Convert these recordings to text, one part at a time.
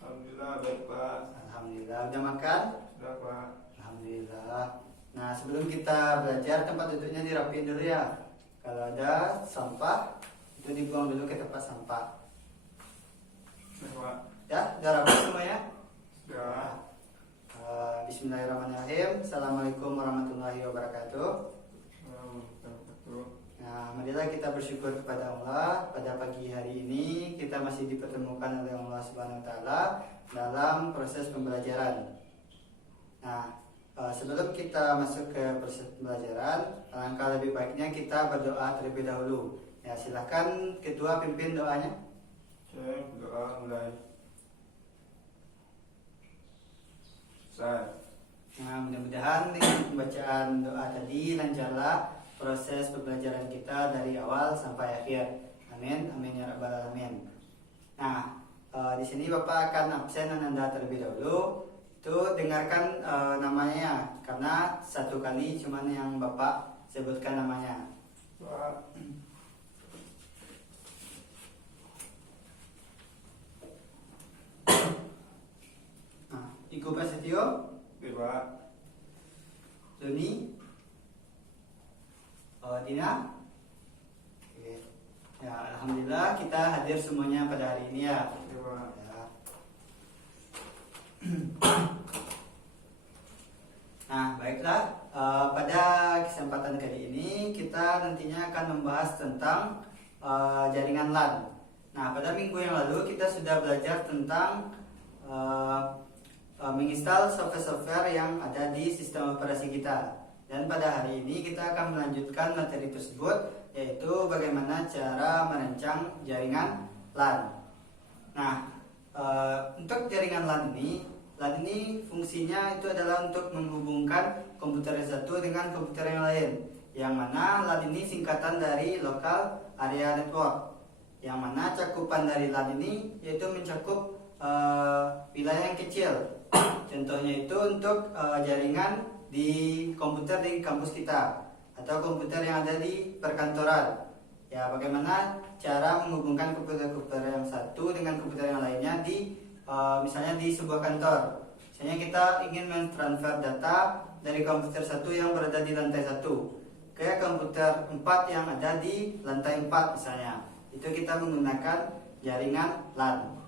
Alhamdulillah baik Pak. Alhamdulillah. Udah makan? Sudah Pak. Alhamdulillah. Nah, sebelum kita belajar, tempat duduknya dirapiin dulu ya. Kalau ada sampah, itu dibuang dulu ke tempat sampah. Sudah Pak. Ya, udah rapi semuanya? Sudah. Bismillahirrahmanirrahim. Assalamualaikum warahmatullahi wabarakatuh. Assalamualaikum. Nah, marilah kita bersyukur kepada Allah. Pada pagi hari ini kita masih dipertemukan oleh Allah Subhanahu wa taala dalam proses pembelajaran. Nah, sebelum kita masuk ke proses pembelajaran, alangkah lebih baiknya kita berdoa terlebih dahulu. Ya, silakan ketua pimpin doanya. Saya berdoa mulai. Saya. Nah, mudah-mudahan dengan pembacaan doa tadi lancarlah proses pembelajaran kita dari awal sampai akhir. Amin, amin ya rabbal alamin. Nah, di sini Bapak akan absen Anda terlebih dahulu. Itu dengarkan namanya, karena satu kali cuman yang Bapak sebutkan namanya. Pak. Nah, Iko Prasetyo, Oke Pak. Doni, Dina. Oke. Ya, alhamdulillah kita hadir semuanya pada hari ini ya. Oke Pak. Ya. Nah, baiklah. Pada kesempatan kali ini kita nantinya akan membahas tentang jaringan LAN. Nah, pada minggu yang lalu kita sudah belajar tentang menginstal software-software yang ada di sistem operasi kita. Dan pada hari ini kita akan melanjutkan materi tersebut, yaitu bagaimana cara merancang jaringan LAN. Nah, untuk jaringan LAN ini fungsinya itu adalah untuk menghubungkan komputer yang satu dengan komputer yang lain. Yang mana LAN ini singkatan dari Local Area Network. Yang mana cakupan dari LAN ini yaitu mencakup wilayah yang kecil. Contohnya itu untuk jaringan di komputer di kampus kita atau komputer yang ada di perkantoran. Ya, bagaimana cara menghubungkan komputer-komputer yang satu dengan komputer yang lainnya di misalnya di sebuah kantor. Misalnya kita ingin mentransfer data dari komputer satu yang berada di lantai 1 ke komputer 4 yang ada di lantai 4 misalnya. Itu kita menggunakan jaringan LAN.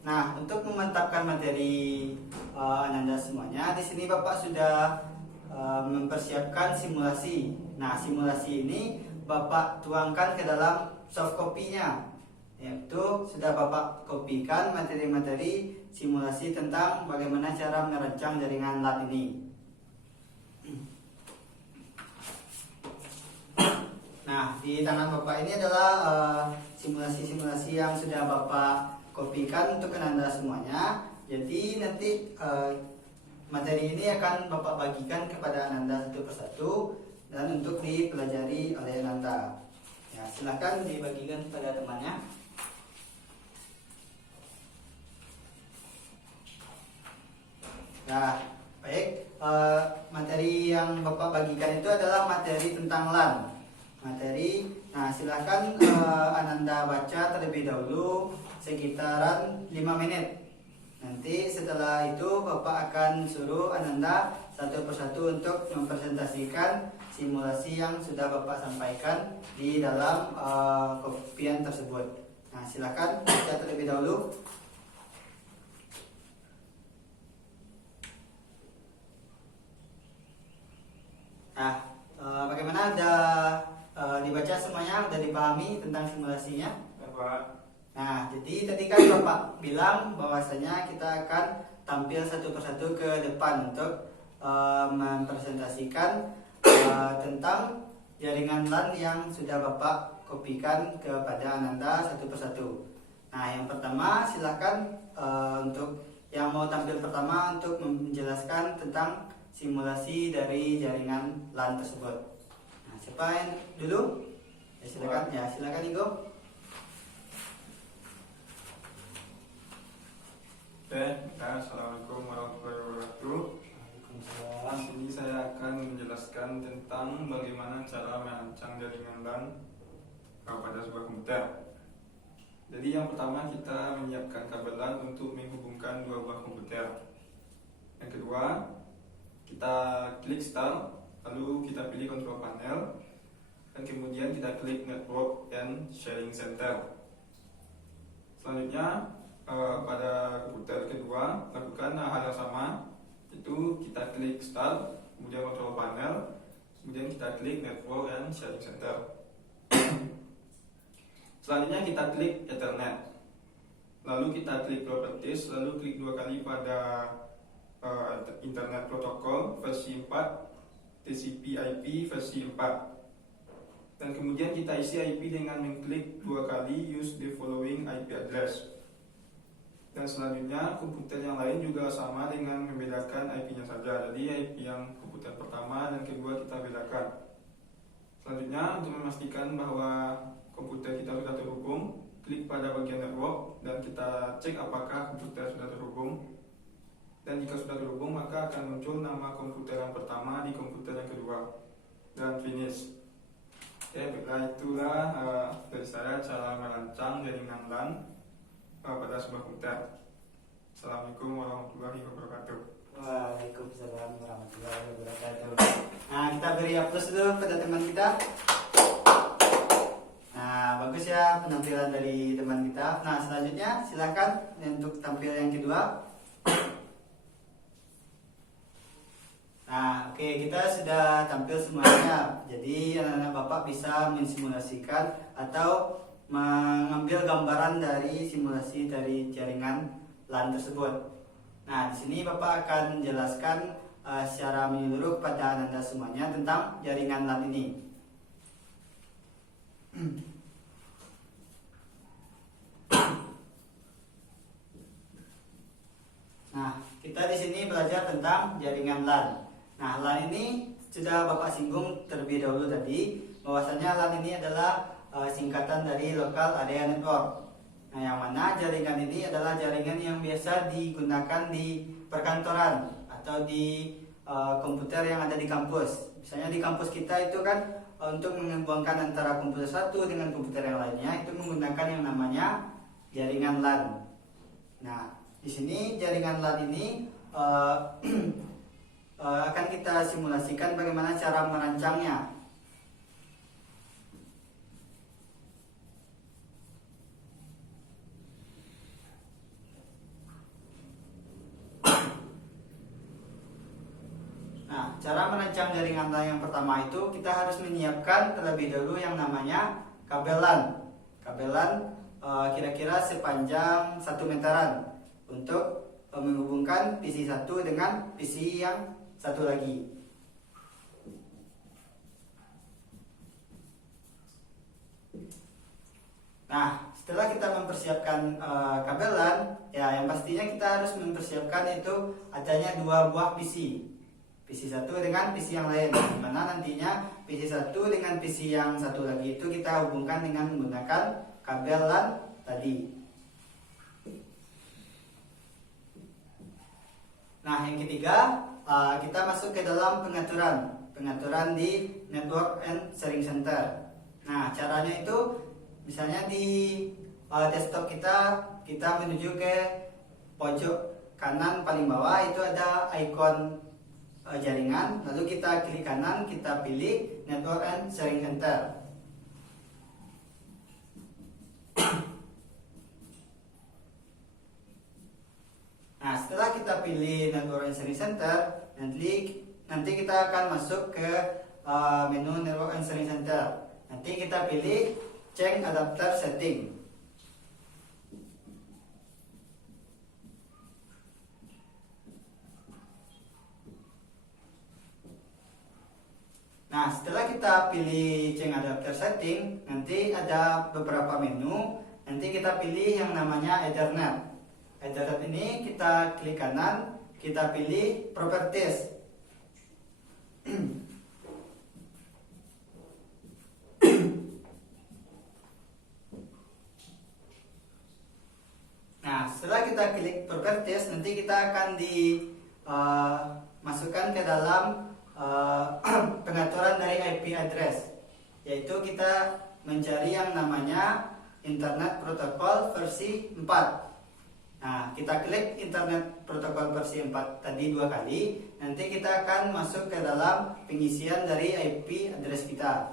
Nah, untuk memantapkan materi Ananda semuanya, di sini Bapak sudah mempersiapkan simulasi. Nah, simulasi ini Bapak tuangkan ke dalam soft copy-nya. Yaitu sudah Bapak kopikan materi-materi simulasi tentang bagaimana cara merancang jaringan LAN ini. Nah, di tangan Bapak ini adalah simulasi-simulasi yang sudah Bapak kopikan untuk Anda semuanya. Jadi nanti materi ini akan Bapak bagikan kepada Anda satu persatu dan untuk dipelajari oleh Anda. Ya, silakan dibagikan kepada temannya. Nah, baik. Materi yang Bapak bagikan itu adalah materi tentang LAN. Nah, silakan Ananda baca terlebih dahulu sekitaran 5 menit. Nanti setelah itu Bapak akan suruh Ananda satu persatu untuk mempresentasikan simulasi yang sudah Bapak sampaikan di dalam kopian tersebut. Nah, silakan baca terlebih dahulu. Nah, bagaimana dibaca semuanya, sudah dipahami tentang simulasinya? Ya Pak. Nah, jadi tadi kan Bapak bilang bahwasanya kita akan tampil satu persatu ke depan untuk mempresentasikan tentang jaringan LAN yang sudah Bapak kopikan kepada Ananda satu persatu. Nah, yang pertama silakan untuk yang mau tampil pertama untuk menjelaskan tentang simulasi dari jaringan LAN tersebut. Nah, siapa yang dulu? Ya, silakan. Ya, silakan Igo. Assalamualaikum warahmatullahi wabarakatuh. Waalaikumsalam. Di sini saya akan menjelaskan tentang bagaimana cara merancang jaringan LAN pada sebuah komputer. Jadi yang pertama kita menyiapkan kabel LAN untuk menghubungkan menggunakan dua buah komputer. Yang kedua, kita klik Start, lalu kita pilih Control Panel, dan kemudian kita klik Network and Sharing Center. Selanjutnya pada komputer kedua lakukan hal yang sama, itu kita klik Start, kemudian Control Panel, kemudian kita klik Network and Sharing Center. Selanjutnya kita klik Ethernet, lalu kita klik Properties, lalu klik dua kali pada Internet Protocol versi 4, TCP/IP versi 4, dan kemudian kita isi IP dengan mengklik dua kali Use the following IP address. Dan selanjutnya komputer yang lain juga sama dengan membedakan IP-nya saja. Jadi IP yang komputer pertama dan kedua kita bedakan. Selanjutnya untuk memastikan bahwa komputer kita sudah terhubung, klik pada bagian network dan kita cek apakah komputer sudah terhubung. Dan jika sudah terhubung, maka akan muncul nama komputer yang pertama di komputer yang kedua, dan finish. Oke, baiklah, itulah dari saya cara merancang jaringan LAN pada sebuah komputer. Assalamualaikum warahmatullahi wabarakatuh. Waalaikumsalam warahmatullahi wabarakatuh. Nah, kita beri aplaus dulu pada teman kita. Nah, bagus ya penampilan dari teman kita. Nah, selanjutnya silakan untuk tampil yang kedua. Nah, oke, kita sudah tampil semuanya. Jadi anak-anak Bapak bisa mensimulasikan atau mengambil gambaran dari simulasi dari jaringan LAN tersebut. Nah, di sini Bapak akan menjelaskan secara menyeluruh kepada Anda semuanya tentang jaringan LAN ini. Nah, kita di sini belajar tentang jaringan LAN. Nah, LAN ini sudah Bapak singgung terlebih dahulu tadi, bahwasanya LAN ini adalah singkatan dari Local Area Network. Nah, yang mana jaringan ini adalah jaringan yang biasa digunakan di perkantoran atau di komputer yang ada di kampus. Misalnya di kampus kita itu kan untuk menghubungkan antara komputer satu dengan komputer yang lainnya itu menggunakan yang namanya jaringan LAN. Nah, di sini jaringan LAN ini akan kita simulasikan bagaimana cara merancangnya. Nah, cara merancang jaringan LAN yang pertama itu kita harus menyiapkan terlebih dahulu yang namanya kabel LAN. Kabel LAN kira-kira sepanjang 1 meteran untuk menghubungkan PC 1 dengan PC yang satu lagi. Nah, setelah kita mempersiapkan kabel LAN, ya yang pastinya kita harus mempersiapkan itu adanya dua buah PC. PC 1 dengan PC yang lain, dimana nantinya PC 1 dengan PC yang satu lagi itu kita hubungkan dengan menggunakan kabel LAN tadi. Nah, yang ketiga, kita masuk ke dalam pengaturan di Network and Sharing Center. Nah, caranya itu misalnya di desktop kita menuju ke pojok kanan paling bawah itu ada ikon jaringan, lalu kita klik kanan, kita pilih Network and Sharing Center. Nah, setelah kita pilih Network and Sharing Center, nanti kita akan masuk ke menu Network and Sharing Center. Nanti kita pilih Change Adapter Setting. Nah, setelah kita pilih Change Adapter Setting, nanti ada beberapa menu. Nanti kita pilih yang namanya Ethernet. Ethernet ini kita klik kanan, kita pilih Properties. Nah, setelah kita klik Properties, nanti kita akan dimasukkan ke dalam pengaturan dari IP address, yaitu kita mencari yang namanya Internet Protocol versi 4. Nah, kita klik internet protokol versi 4 tadi 2 kali. Nanti kita akan masuk ke dalam pengisian dari IP address kita.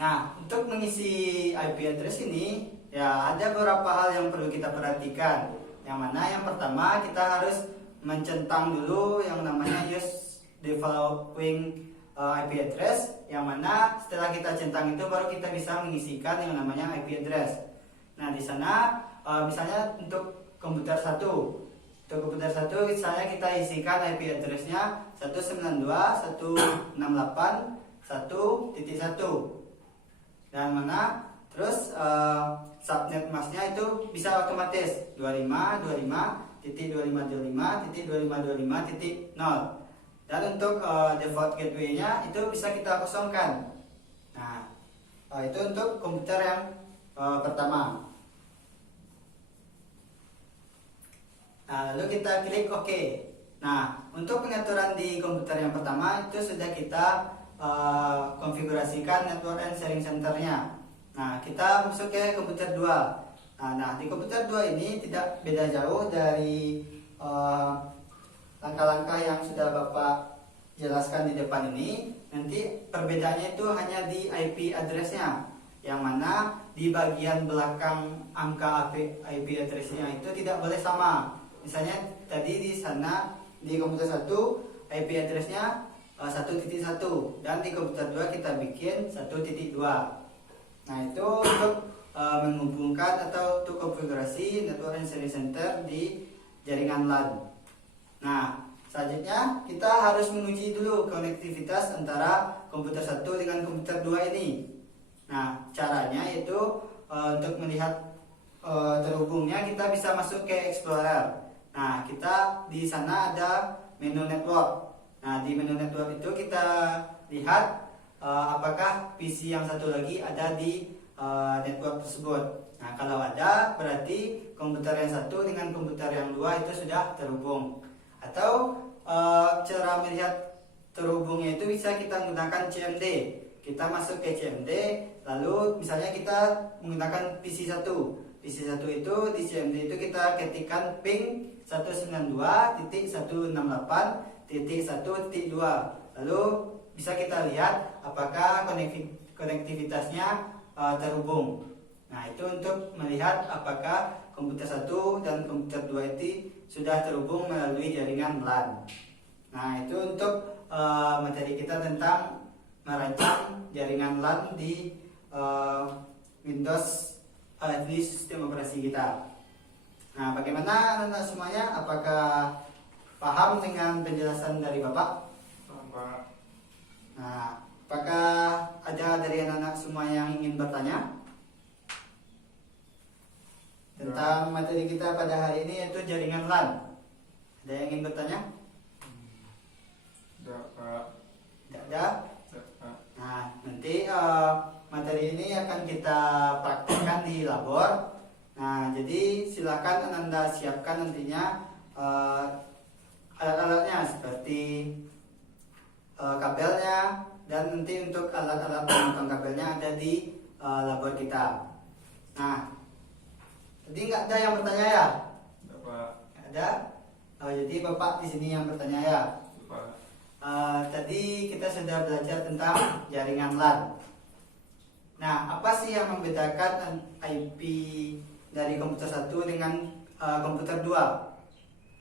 Nah, untuk mengisi IP address ini, ya ada beberapa hal yang perlu kita perhatikan. Yang mana yang pertama, kita harus mencentang dulu yang namanya use developing IP address, yang mana setelah kita centang itu baru kita bisa mengisikan yang namanya IP address. Nah, di sana misalnya untuk komputer 1. Untuk komputer 1 misalnya kita isikan IP address-nya 192.168.1.1. Dan mana terus subnet masknya itu bisa otomatis 25.25.25.25.25.0. Dan untuk default gateway-nya itu bisa kita kosongkan. Nah, itu untuk komputer yang pertama. Nah, lalu kita klik OK. Nah, untuk pengaturan di komputer yang pertama itu sudah kita konfigurasikan network and sharing center-nya. Nah, kita masuk ke komputer 2. Nah, di komputer 2 ini tidak beda jauh dari langkah-langkah yang sudah Bapak jelaskan di depan ini. Nanti perbedaannya itu hanya di IP address-nya, yang mana di bagian belakang angka IP address-nya itu tidak boleh sama. Misalnya tadi di sana di komputer 1 IP address-nya 1.1 dan di komputer 2 kita bikin 1.2. Nah, itu untuk menghubungkan atau untuk konfigurasi network and sharing center di jaringan LAN. Nah, selanjutnya kita harus menguji dulu konektivitas antara komputer 1 dengan komputer 2 ini. Nah, caranya itu untuk melihat terhubungnya kita bisa masuk ke Explorer. Nah, kita di sana ada menu network. Nah, di menu network itu kita lihat apakah PC yang satu lagi ada di network tersebut. Nah, kalau ada berarti komputer yang satu dengan komputer yang dua itu sudah terhubung. Atau cara melihat terhubungnya itu bisa kita menggunakan CMD. Kita masuk ke CMD, lalu misalnya kita menggunakan PC1. PC1 itu di CMD itu kita ketikkan ping 192.168.1.2. Lalu bisa kita lihat apakah konektivitasnya terhubung. Nah, itu untuk melihat apakah komputer 1 dan komputer 2 itu sudah terhubung melalui jaringan LAN. Nah, itu untuk materi kita tentang merancang jaringan LAN di Windows di sistem operasi kita. Nah, bagaimana anak-anak semuanya? Apakah paham dengan penjelasan dari Bapak? Paham, Pak. Nah, apakah ada dari anak-anak semua yang ingin bertanya tentang materi kita pada hari ini, yaitu jaringan LAN? Ada yang ingin bertanya? Tidak, Pak. Tidak ada? Tidak, Pak. Nah, nanti materi ini akan kita praktekkan di labor. Nah, jadi silakan Anda siapkan nantinya alat-alatnya seperti kabelnya, dan nanti untuk alat-alat penonton kabelnya ada di labor kita. Nah, tadi nggak ada yang bertanya ya? Tidak, Pak. Nggak ada? Jadi Bapak di sini yang bertanya ya? Pak. Tadi kita sudah belajar tentang jaringan LAN. Nah, apa sih yang membedakan IP dari komputer 1 dengan komputer 2?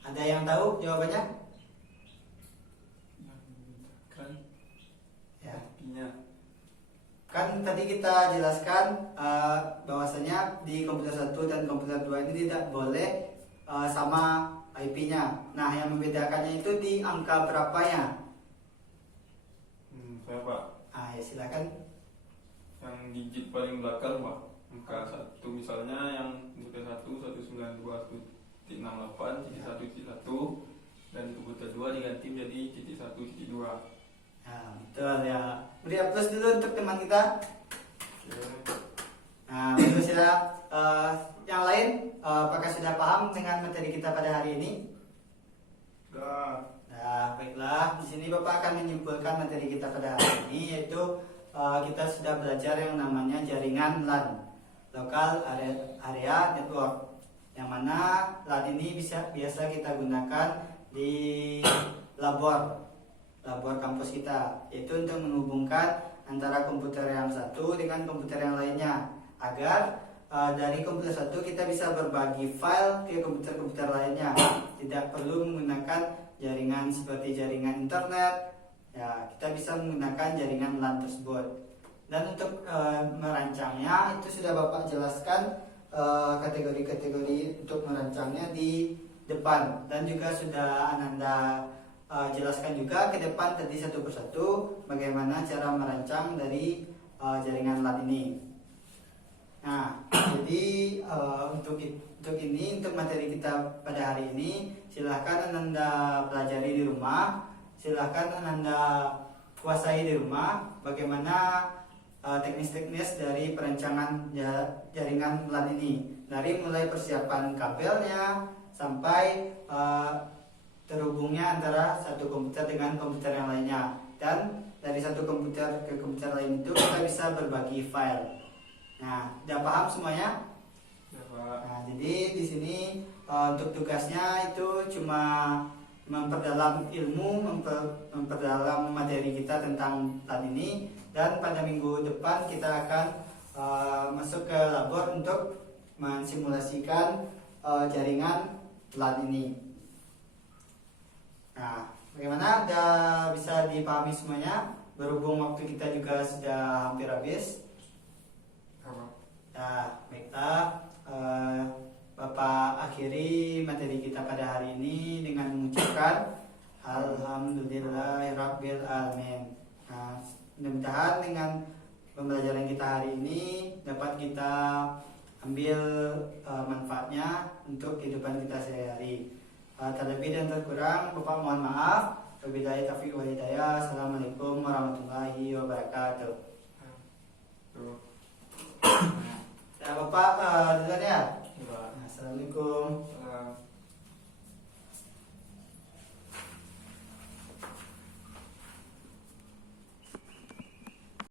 Ada yang tahu jawabannya? Kan Ya. IP-nya. Kan tadi kita jelaskan bahwasanya di komputer 1 dan komputer 2 ini tidak boleh sama IP-nya. Nah, yang membedakannya itu di angka berapanya? Saya, Pak. Ya silakan. Yang digit paling belakang, Pak. Angka 1 misalnya yang komputer 1 192.168.1.1 dan di komputer 2 diganti menjadi .1.2. Nah, betul ya. Beri aplaus dulu untuk teman kita. Nah, terus ya, yang lain, apakah sudah paham dengan materi kita pada hari ini? Sudah. Nah, baiklah. Di sini Bapak akan menyimpulkan materi kita pada hari ini, yaitu kita sudah belajar yang namanya jaringan LAN, Local Area Network, yang mana LAN ini biasa kita gunakan di labor kampus kita, yaitu untuk menghubungkan antara komputer yang satu dengan komputer yang lainnya, agar dari komputer satu kita bisa berbagi file ke komputer-komputer lainnya, tidak perlu menggunakan jaringan seperti jaringan internet. Ya, kita bisa menggunakan jaringan LAN tersebut. Dan untuk merancangnya itu sudah Bapak jelaskan kategori-kategori untuk merancangnya di depan, dan juga sudah Ananda jelaskan juga ke depan tadi satu persatu bagaimana cara merancang dari jaringan LAN ini. Nah, jadi untuk materi kita pada hari ini, silahkan Ananda pelajari di rumah, silahkan Ananda kuasai di rumah bagaimana teknis-teknis dari perancangan jaringan LAN ini, dari mulai persiapan kabelnya sampai terhubungnya antara satu komputer dengan komputer yang lainnya, dan dari satu komputer ke komputer lain itu kita bisa berbagi file. Nah, udah paham semuanya? Ya, Pak. Nah, jadi di sini untuk tugasnya itu cuma memperdalam ilmu, memperdalam materi kita tentang LAN ini, dan pada minggu depan kita akan masuk ke labor untuk mensimulasikan jaringan LAN ini. Nah, bagaimana? Udah bisa dipahami semuanya? Berhubung waktu kita juga sudah hampir habis. Nah, baiklah, Bapak akhiri materi kita pada hari ini dengan mengucapkan Alhamdulillahirabbil alamin. Nah, mudah-mudahan dengan pembelajaran kita hari ini dapat kita ambil manfaatnya untuk kehidupan kita sehari-hari. Terlebih dan terkurang Bapak mohon maaf. Wabillahi taufiq wal hidayah. Assalamualaikum warahmatullahi wabarakatuh. Nah, Bapak duluan ya. Assalamualaikum.